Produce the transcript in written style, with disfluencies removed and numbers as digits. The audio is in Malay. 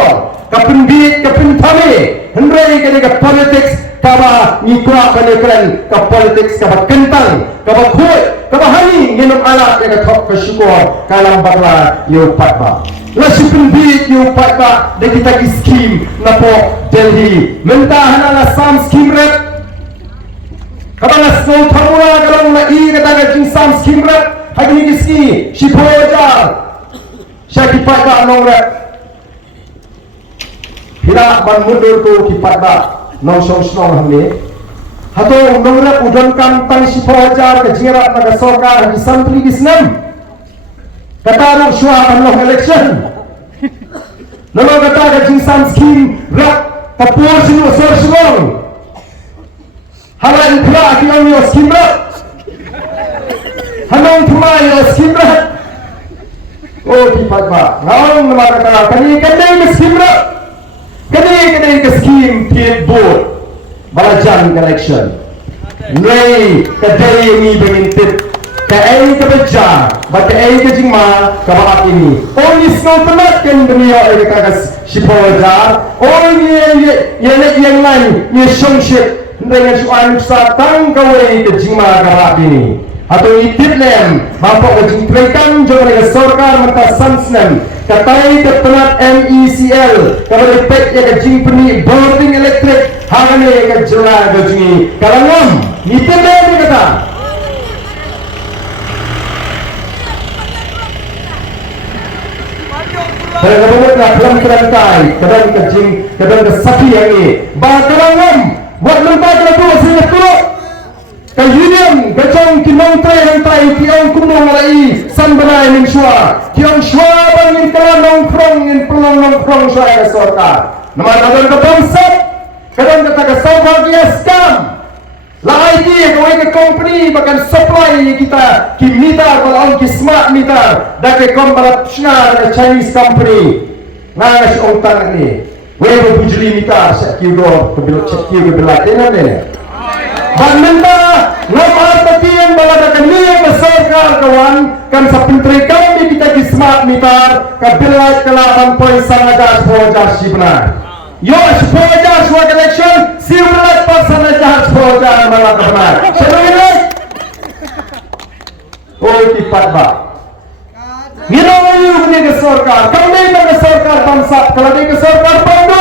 sikol kapin bit kapin thame hendrai ke politics kaba ngikwa kene ka politics kaba kentang kaba khoi kaba hani nginum ala ke thok ke syukur kalam bakla yo patba la sipin bit yo patba de kita ki scheme napo Delhi mentah na sam scheme rep kaba na snow thamura kalong la I kata ka jing sam scheme rep hagi ni ski sipoja syaki patba nong rep hira ban mundur tu ki patba nong song hamne hato nongrak udankan tang sipojar ke jirat naga sarkar di santri Islam kata rok shua ban election nolo kata ke jinsam scheme rak tapur sinu sor song halan kla ki on yo scheme rak hanong thuma yo scheme rak oh ki patba ngaung nama kata kani kani scheme rak kani ke scheme tiet board balajan election nei kadai ni bengintit kai ke beja bat ai ke jingma ka ba ini only snow temat kan dunia ai ka sipojar only yang lain ni shongship dengan soal satang kawai ke jingma ka ba ini atau itip lem bapak ujung trekan jom dengan sarkar mata sansnem katai ke penat MECL kalau pek ya ke jing peni boarding elektrik hagane ke jela gojini kalangam itip lem kata Kadang-kadang nak dalam kerantai, kadang ke jing, kadang ke sapi yang ini. Kalangam buat lembaga tu sini tu. Kayunan gajang kinong tay kiong kumong malai sanbanay ng shua kiong shua bangin kalanong krong in pelong ng krong shua ka sarkar naman adon ka bangsat kadang ka taga saubagia scam la IT kawai ka company bakan supply kita ki meter wala ki smart meter dake kombarat shna ka Chinese company nga si utang ni wewe bujli meter sa kido kebilok check kido kebilak ini Bagaimana nomor petian balada kami besarkar kawan kan sapintri kami kita di smart meter kabilat kelaban poisan aja sepojar sibna yo sepojar suat election siulat pasan aja sepojar malah kebenar sebenarnya oh kipat ba Nirawayu ni ke sarkar kami ke sarkar bangsa kalau ni ke sarkar pandu